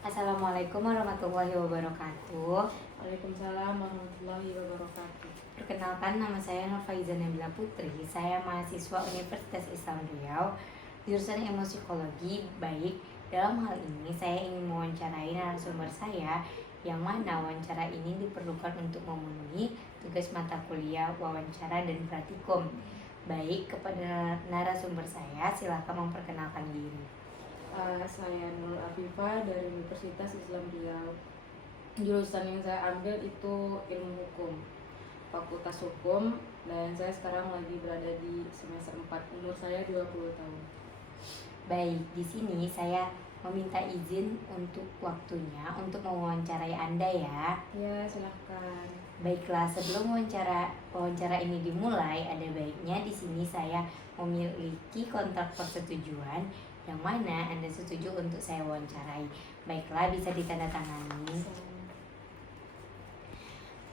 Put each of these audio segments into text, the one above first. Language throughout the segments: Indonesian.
Assalamualaikum warahmatullahi wabarakatuh. Waalaikumsalam warahmatullahi wabarakatuh. Perkenalkan, nama saya Nurfaiza Nabila Putri. Saya mahasiswa Universitas Islam Riau, jurusan Ilmu Psikologi. Baik, dalam hal ini saya ingin mewawancarai narasumber saya, yang mana wawancara ini diperlukan untuk memenuhi tugas mata kuliah wawancara dan praktikum. Baik, kepada narasumber saya, silakan memperkenalkan diri. Saya Nur Afifah dari Universitas Islam Riau. Jurusan yang saya ambil itu ilmu hukum, Fakultas Hukum, dan saya sekarang lagi berada di semester 4. Umur saya 20 tahun. Baik, di sini saya meminta izin untuk waktunya untuk mewawancarai Anda ya. Ya, silahkan. Baiklah, sebelum wawancara ini dimulai, ada baiknya di sini saya memiliki kontrak persetujuan yang mana Anda setuju untuk saya wawancarai. Baiklah, bisa ditandatangani.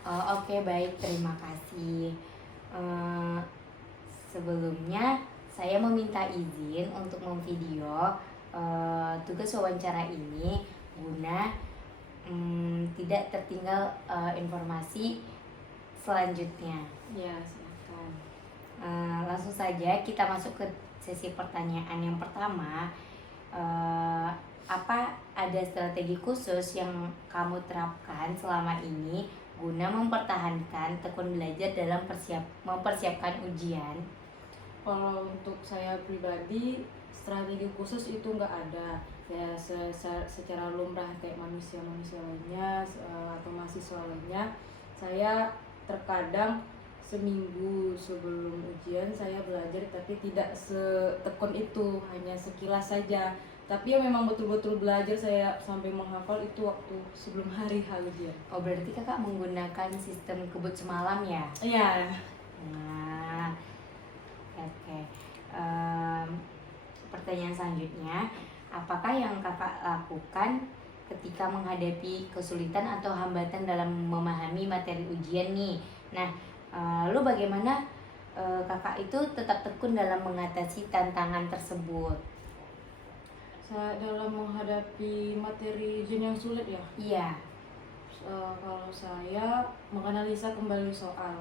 Oke, baik, terima kasih. Sebelumnya saya meminta izin untuk memvideo tugas wawancara ini guna tidak tertinggal informasi selanjutnya. Ya, silahkan. Langsung saja kita masuk ke sesi pertanyaan yang pertama. Apa ada strategi khusus yang kamu terapkan selama ini guna mempertahankan tekun belajar dalam mempersiapkan ujian? Kalau untuk saya pribadi, strategi khusus itu nggak ada. Ya, secara lumrah kayak manusia-manusia lainnya atau mahasiswa lainnya, saya terkadang seminggu sebelum ujian saya belajar, tapi tidak setekun itu, hanya sekilas saja. Tapi yang memang betul-betul belajar saya sampai menghafal itu waktu sebelum hari ujian. Oh, berarti kakak menggunakan sistem kebut semalam ya? Iya. Nah, oke. Pertanyaan selanjutnya, apakah yang kakak lakukan ketika menghadapi kesulitan atau hambatan dalam memahami materi ujian nih? Nah, lalu bagaimana kakak itu tetap tekun dalam mengatasi tantangan tersebut? Saya dalam menghadapi materi ujian yang sulit ya. Iya. Kalau saya menganalisa kembali soal,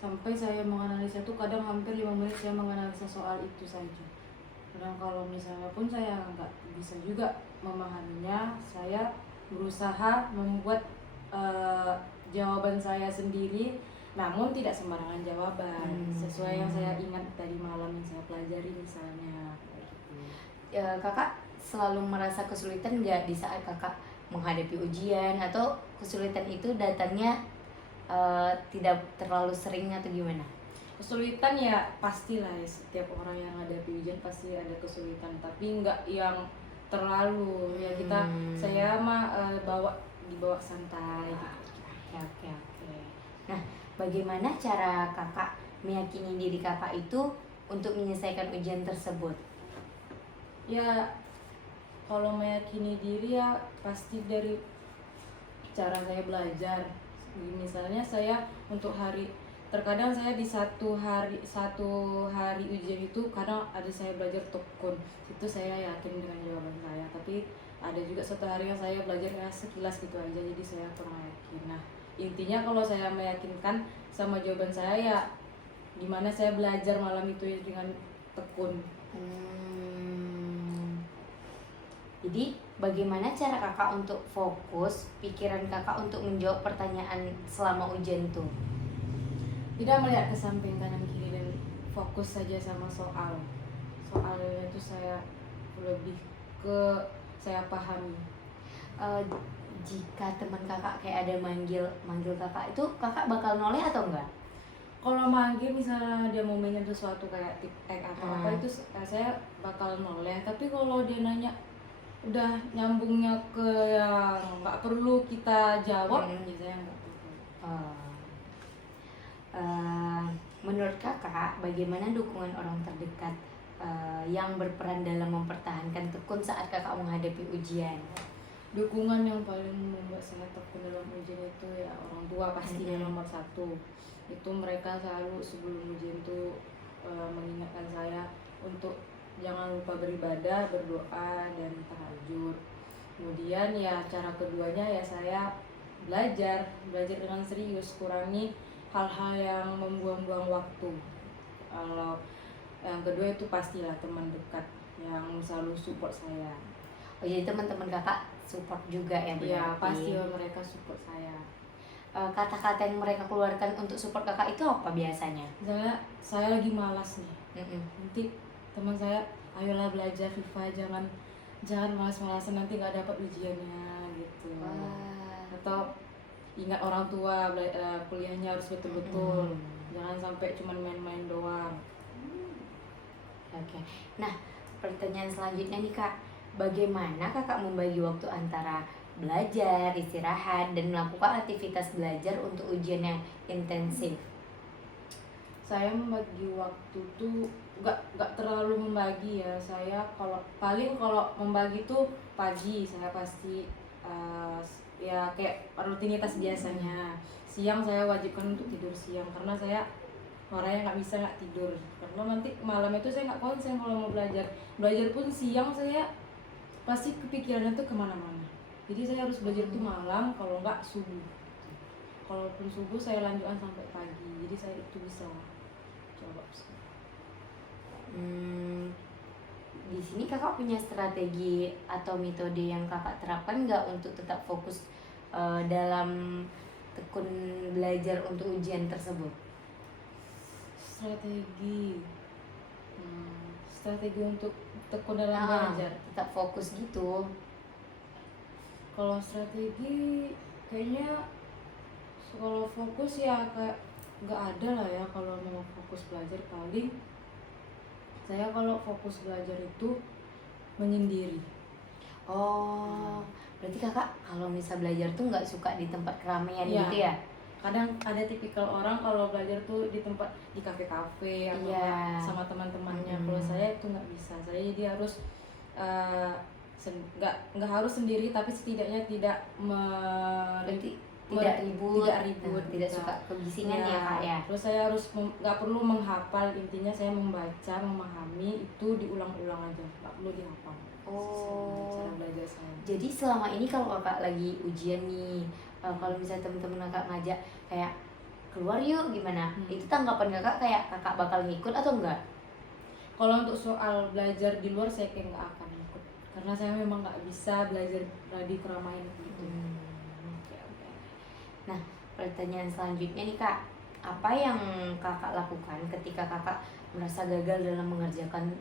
sampai saya menganalisa itu kadang hampir 5 menit saya menganalisa soal itu saja. Kadang kalau misalnya pun saya nggak bisa juga memahaminya, saya berusaha membuat jawaban saya sendiri, namun tidak sembarangan jawaban, sesuai yang saya ingat dari malam yang saya pelajari misalnya. Kakak selalu merasa kesulitan nggak di saat kakak menghadapi ujian, atau kesulitan itu datangnya tidak terlalu sering atau gimana? Kesulitan ya pastilah ya, setiap orang yang hadapi ujian pasti ada kesulitan, tapi nggak yang terlalu ya saya mah dibawa santai gitu. Oke. Nah, bagaimana cara kakak meyakini diri kakak itu untuk menyelesaikan ujian tersebut? Ya, kalau meyakini diri ya pasti dari cara saya belajar. Misalnya saya untuk terkadang saya di satu hari ujian itu kadang ada saya belajar tekun, itu saya yakin dengan jawaban saya. Tapi ada juga satu hari yang saya belajar ya sekilas gitu aja, jadi saya kurang yakin. Nah, intinya kalau saya meyakinkan sama jawaban saya ya gimana saya belajar malam itu ya dengan tekun. Jadi bagaimana cara kakak untuk fokus pikiran kakak untuk menjawab pertanyaan selama ujian tuh? Tidak melihat ke samping kanan kiri dan fokus saja sama soalnya itu saya lebih ke saya pahami. Jika teman kakak kayak ada manggil kakak, itu kakak bakal noleh atau enggak? Kalau manggil misalnya dia mau minjem sesuatu kayak tip atau apa, itu saya bakal noleh. Tapi kalau dia nanya udah nyambungnya ke yang nggak perlu kita jawab, biasanya nggak perlu. Menurut kakak, bagaimana dukungan orang terdekat yang berperan dalam mempertahankan tekun saat kakak menghadapi ujian? Dukungan yang paling membuat saya tekun dalam ujian itu ya orang tua, pastinya nomor satu. Itu mereka selalu sebelum ujian itu mengingatkan saya untuk jangan lupa beribadah, berdoa, dan tahajud. Kemudian kemudian ya cara keduanya ya saya belajar dengan serius, kurangi hal-hal yang membuang-buang waktu. Kalau yang kedua itu pastilah teman dekat yang selalu support saya. Oh jadi teman-teman kakak support juga ya berarti? Ya pasti mereka support saya. Kata-kata yang mereka keluarkan untuk support kakak itu apa biasanya? Misalnya saya lagi malas nih, nanti teman saya, ayolah belajar FIFA, jangan malas-malasan nanti nggak dapat ujiannya gitu. Wah. Atau ingat orang tua, kuliahnya harus betul-betul, jangan sampai cuma main-main doang. Oke. Nah, pertanyaan selanjutnya nih kak, bagaimana kakak membagi waktu antara belajar, istirahat, dan melakukan aktivitas belajar untuk ujian yang intensif? Saya membagi waktu tuh nggak terlalu membagi ya. Saya kalau membagi tuh pagi saya pasti ya kayak rutinitas biasanya. Siang saya wajibkan untuk tidur siang karena saya orang yang nggak tidur, karena nanti malam itu saya nggak konsen kalau mau belajar pun siang saya pasti kepikirannya tuh kemana-mana. Jadi saya harus belajar tuh malam, kalau nggak subuh. Kalaupun subuh saya lanjutkan sampai pagi, jadi saya itu bisa coba. Di sini kakak punya strategi atau metode yang kakak terapkan nggak untuk tetap fokus dalam tekun belajar untuk ujian tersebut? Strategi untuk tekun dalam belajar, tetap fokus gitu. Kalau strategi kayaknya kalau fokus ya kayak nggak ada lah ya. Kalau mau fokus belajar paling saya kalau fokus belajar itu menyendiri. Oh, berarti kakak kalau misal belajar tuh nggak suka di tempat keramaian gitu ya? Kadang ada tipikal orang kalau belajar tuh di tempat, di kafe-kafe atau sama teman-temannya. Kalau saya itu nggak bisa. Saya jadi harus nggak harus sendiri, tapi setidaknya tidak ribut, tidak suka kebisingan ya kak ya. Terus saya harus nggak perlu menghafal, intinya saya membaca, memahami itu diulang-ulang aja, nggak perlu dihafal. Oh, cara belajar saya. Jadi selama ini kalau kakak lagi ujian nih, kalau misalnya temen-temen kakak ngajak kayak keluar yuk gimana, itu tanggapan kakak kayak kakak bakal ngikut atau enggak? Kalau untuk soal belajar di luar saya kayak nggak akan ikut, karena saya memang nggak bisa belajar di keramaian gitu. Nah, pertanyaan selanjutnya nih kak, apa yang kakak lakukan ketika kakak merasa gagal dalam mengerjakan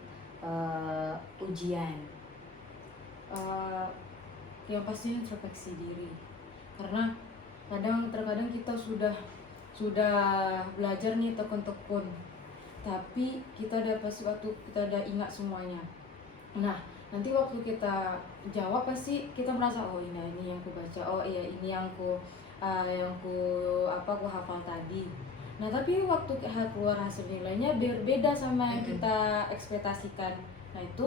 ujian? Yang pasti introspeksi diri, karena terkadang kita sudah belajar nih tekun-tekun, tapi kita dapat sesuatu, kita udah ingat semuanya. Nah, nanti waktu kita jawab pasti kita merasa oh ini yang ku baca, oh iya ini yang ku hafal tadi. Nah, tapi waktu keluar hasil nilainya berbeda sama yang kita ekspektasikan. Nah, itu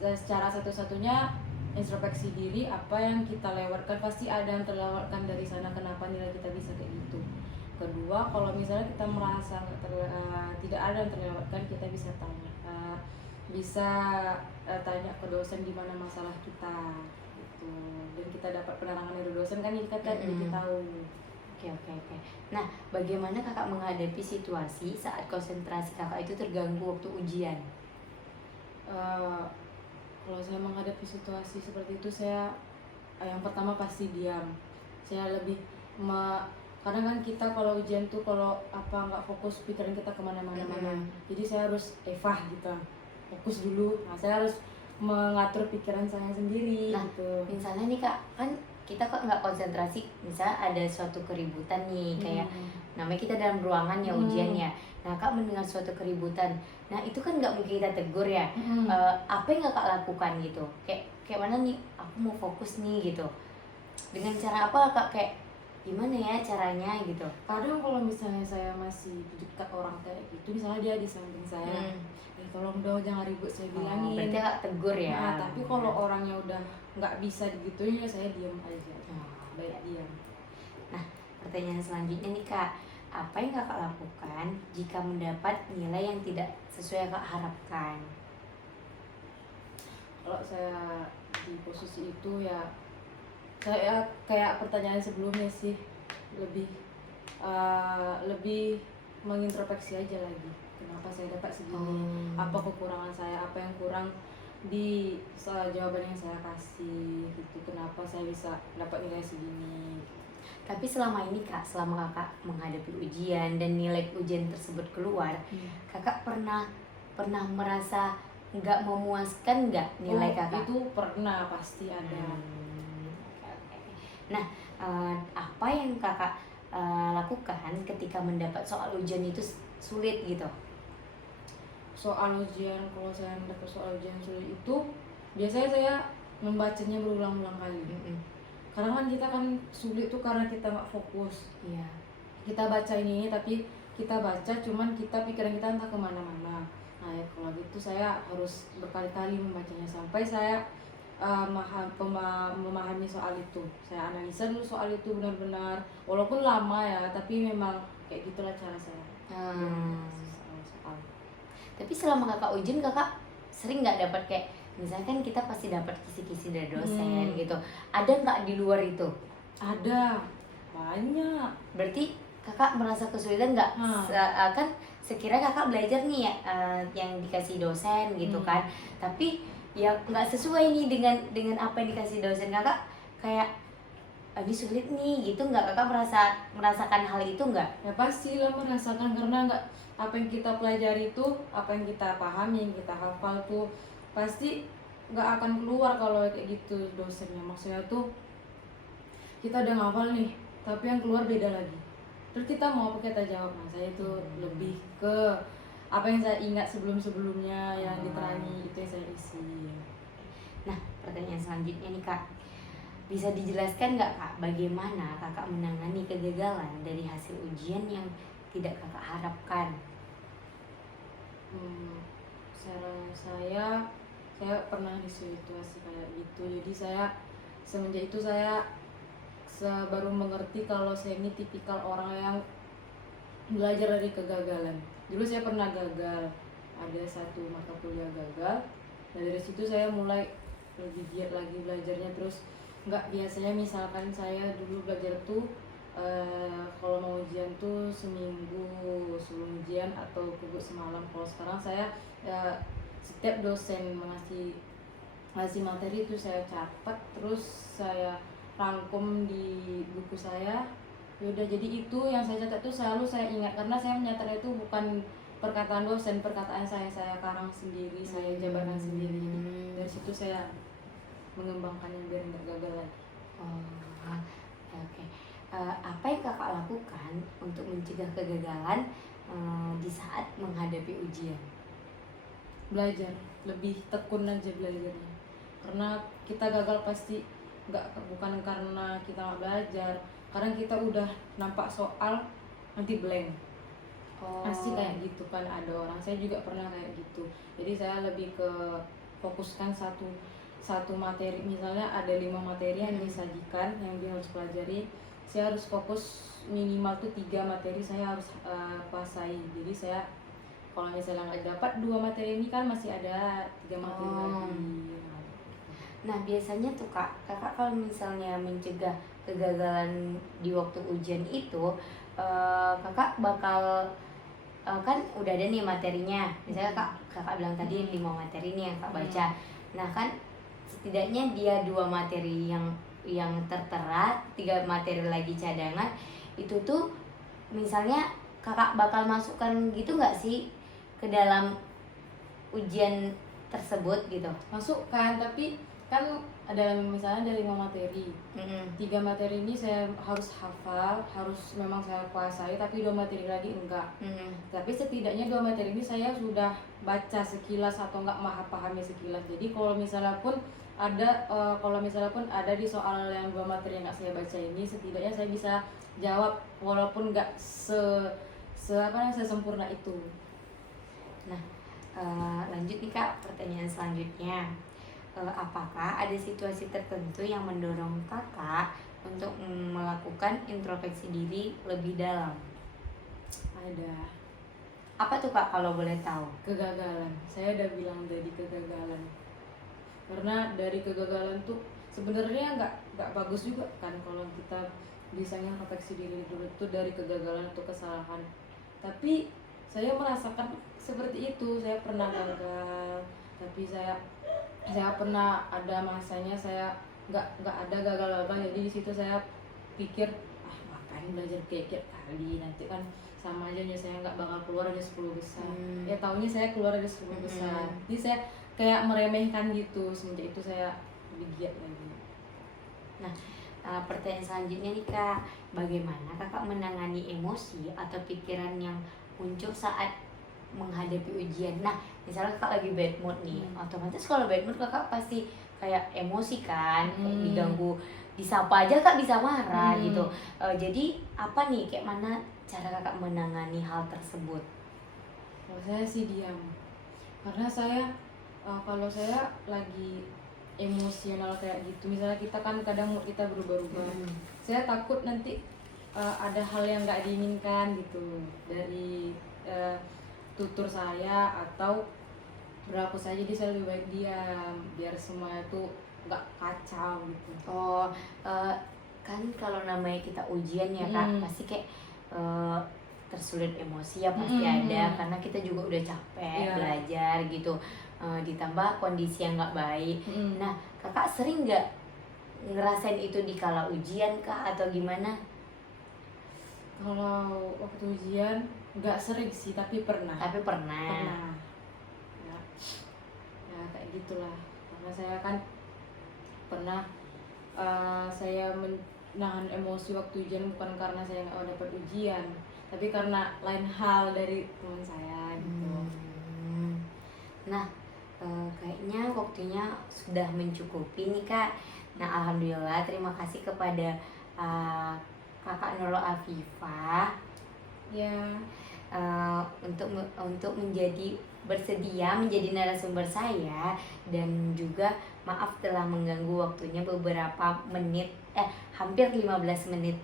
secara satu-satunya introspeksi diri, apa yang kita lewatkan pasti ada yang terlewatkan dari sana, kenapa nilai kita bisa kayak gitu. Kedua, kalau misalnya kita merasa tidak ada yang terlewatkan, kita bisa tanya ke dosen di mana masalah kita gitu. Dan kita dapat penerangan dari dosen, kan kita jadi tahu. Oke. Nah, bagaimana kakak menghadapi situasi saat konsentrasi kakak itu terganggu waktu ujian? Kalau saya menghadapi situasi seperti itu, saya yang pertama pasti diam. Saya lebih kadang kan kita kalau ujian tuh kalau nggak fokus, pikiran kita kemana-mana. Jadi saya harus gitu, fokus dulu. Nah, saya harus mengatur pikiran saya sendiri. Nah, gitu. Misalnya nih kak, kan kita kok nggak konsentrasi, misalnya ada suatu keributan nih, kayak namanya kita dalam ruangan ya ujiannya. Nah, kak mendengar suatu keributan, nah itu kan nggak mungkin kita tegur ya. Apa yang kakak lakukan gitu? Kayak mana nih? Aku mau fokus nih gitu. Dengan cara apa kak? Kayak gimana ya caranya gitu? Kadang kalau misalnya saya masih dekat orang kayak gitu, misalnya dia di samping saya, tolong dong jangan ribut, saya bilangin. Berarti kak tegur ya. Nah, tapi kalau orangnya udah nggak bisa digituin ya saya diam aja. Baik diam. Nah, pertanyaan selanjutnya nih kak, apa yang kakak lakukan jika mendapat nilai yang tidak sesuai yang kakak harapkan? Kalau saya di posisi itu ya saya kayak pertanyaan sebelumnya sih, lebih lebih mengintrospeksi aja lagi, kenapa saya dapat segini, apa kekurangan saya, apa yang kurang di jawaban yang saya kasih gitu, kenapa saya bisa dapat nilai segini. Tapi selama ini Kak, selama Kakak menghadapi ujian dan nilai ujian tersebut keluar, Kakak pernah merasa nggak memuaskan nggak nilai Kakak? Itu pernah, pasti ada. Oke. Nah, apa yang Kakak lakukan ketika mendapat soal ujian itu sulit gitu? Soal ujian, kalau saya mendapat soal ujian sulit itu biasanya saya membacanya berulang-ulang kali. Karena kan kita kan sulit tuh karena kita nggak fokus. Iya. Kita baca ini tapi kita baca cuman pikiran kita entah kemana-mana. Nah ya kalau gitu saya harus berkali-kali membacanya sampai saya memahami soal itu. Saya analisa dulu soal itu benar-benar, walaupun lama ya, tapi memang kayak gitulah cara saya. Soal. Tapi selama Kakak ujian, Kakak sering nggak dapat kayak misalkan kita pasti dapat kisi-kisi dari dosen gitu. Ada nggak di luar itu? Ada, banyak. Berarti Kakak merasa kesulitan nggak? Kan sekiranya Kakak belajar nih ya yang dikasih dosen gitu kan, tapi ya nggak sesuai nih dengan apa yang dikasih dosen. Kakak kayak ini sulit nih gitu nggak? Kakak merasakan hal itu nggak? Ya pastilah merasakan, karena nggak, apa yang kita pelajari itu, apa yang kita pahami, yang kita hafal tuh pasti nggak akan keluar kalau kayak gitu dosennya. Maksudnya tuh kita udah ngafal nih tapi yang keluar beda lagi, terus kita mau apa kita jawab. Nah saya itu lebih ke apa yang saya ingat sebelum-sebelumnya yang diterangi, itu yang saya isi. Nah pertanyaan selanjutnya nih Kak, bisa dijelaskan nggak Kak bagaimana Kakak menangani kegagalan dari hasil ujian yang tidak Kakak harapkan? Saya pernah di situasi kayak gitu, jadi saya semenjak itu saya baru mengerti kalau saya ini tipikal orang yang belajar dari kegagalan. Dulu saya pernah gagal, ada satu mata kuliah gagal, dan dari situ saya mulai lebih giat lagi belajarnya. Terus nggak, biasanya misalkan saya dulu belajar tuh kalau mau ujian tuh seminggu sebelum ujian atau kubur semalam. Kalau sekarang saya setiap dosen ngasih materi itu saya catat, terus saya rangkum di buku saya. Yaudah, jadi itu yang saya catat tuh selalu saya ingat, karena saya menyatat itu bukan perkataan dosen, perkataan saya karang sendiri, saya jabarkan sendiri. Dari situ saya mengembangkannya biar nggak gagal lagi. Oke. Apa yang Kakak lakukan untuk mencegah kegagalan di saat menghadapi ujian? Belajar, lebih tekun aja belajarnya. Karena kita gagal pasti bukan karena kita nggak belajar, karena kita udah nampak soal nanti blank. Pasti kayak gitu kan, ada orang, saya juga pernah kayak gitu. Jadi saya lebih ke fokuskan satu materi, misalnya ada 5 materi yang disajikan yang dia harus pelajari, saya harus fokus minimal tuh 3 materi saya harus kuasai. Jadi saya kalau misalnya nggak dapat 2 materi ini kan masih ada 3 materi lagi. Nah biasanya tuh kakak kalau misalnya mencegah kegagalan di waktu ujian itu, kakak bakal kan udah ada nih materinya, misalnya kakak bilang tadi 5 materi nih yang kak baca. Nah kan setidaknya dia 2 materi yang tertera, 3 materi lagi cadangan. Itu tuh misalnya kakak bakal masukkan gitu nggak sih ke dalam ujian tersebut gitu? Masukkan, tapi kan ada misalnya ada 5 materi, 3 materi ini saya harus hafal, harus memang saya kuasai, tapi 2 materi lagi enggak. Tapi setidaknya 2 materi ini saya sudah baca sekilas atau enggak pahami sekilas. Jadi kalau misalnya pun ada di soal yang 2 materi yang enggak saya baca ini, setidaknya saya bisa jawab walaupun enggak sesempurna itu. Nah lanjut nih Kak, pertanyaan selanjutnya. Apakah ada situasi tertentu yang mendorong kakak untuk melakukan introspeksi diri lebih dalam? Ada. Apa tuh Kak kalau boleh tahu? Kegagalan, saya udah bilang tadi kegagalan. karena dari kegagalan tuh sebenarnya nggak bagus juga kan kalau kita bisanya refleksi diri dulu tuh dari kegagalan atau kesalahan. Tapi saya merasakan seperti itu, saya pernah gagal, tapi saya pernah ada masanya saya nggak ada gagal-gagal, jadi di situ saya pikir ngapain belajar kayak kali, nanti kan sama aja nya saya nggak bakal keluar aja 10 besar. Ya taunya saya keluar aja 10 besar, jadi saya kayak meremehkan gitu. Semenjak itu saya lebih giat lagi. Nah, pertanyaan selanjutnya nih Kak, bagaimana Kakak menangani emosi atau pikiran yang muncul saat menghadapi ujian? Nah, misalnya Kakak lagi bad mood nih, otomatis kalau bad mood Kakak pasti kayak emosi kan, kayak diganggu, disapa aja Kak bisa marah gitu. Jadi apa nih, kayak mana cara Kakak menangani hal tersebut? Kalau saya sih diam, karena saya kalau saya lagi emosional kayak gitu, misalnya kita kan kadang mood kita berubah-ubah, saya takut nanti ada hal yang nggak diinginkan gitu dari tutur saya atau berlaku saya, jadi saya lebih baik diam biar semuanya tuh nggak kacau gitu. Oh, kan kalau namanya kita ujian ya Kak, pasti kayak tersulut emosi ya pasti ada, karena kita juga udah capek belajar gitu, ditambah kondisi yang nggak baik. Nah, Kakak sering nggak ngerasain itu di kala ujian Kak atau gimana? Kalau waktu ujian nggak sering sih, tapi pernah. Pernah. Ya kayak gitulah, karena saya kan pernah saya menahan emosi waktu ujian bukan karena saya nggak dapat ujian, tapi karena lain hal dari teman saya gitu. Nah, kayaknya waktunya sudah mencukupi nih Kak. Nah, alhamdulillah, terima kasih kepada Kakak Nurul Afifah Ya, untuk bersedia menjadi narasumber saya, dan juga maaf telah mengganggu waktunya beberapa menit, hampir 15 menit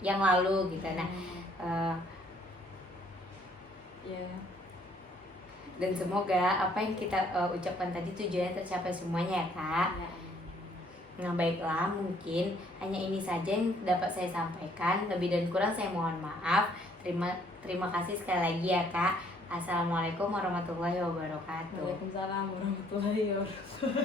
yang lalu gitu. Nah, ya. Dan semoga apa yang kita ucapkan tadi tujuannya tercapai semuanya ya Kak. Nah, baiklah, mungkin hanya ini saja yang dapat saya sampaikan. Lebih dan kurang saya mohon maaf. Terima kasih sekali lagi ya Kak. Assalamualaikum warahmatullahi wabarakatuh. Waalaikumsalam warahmatullahi wabarakatuh.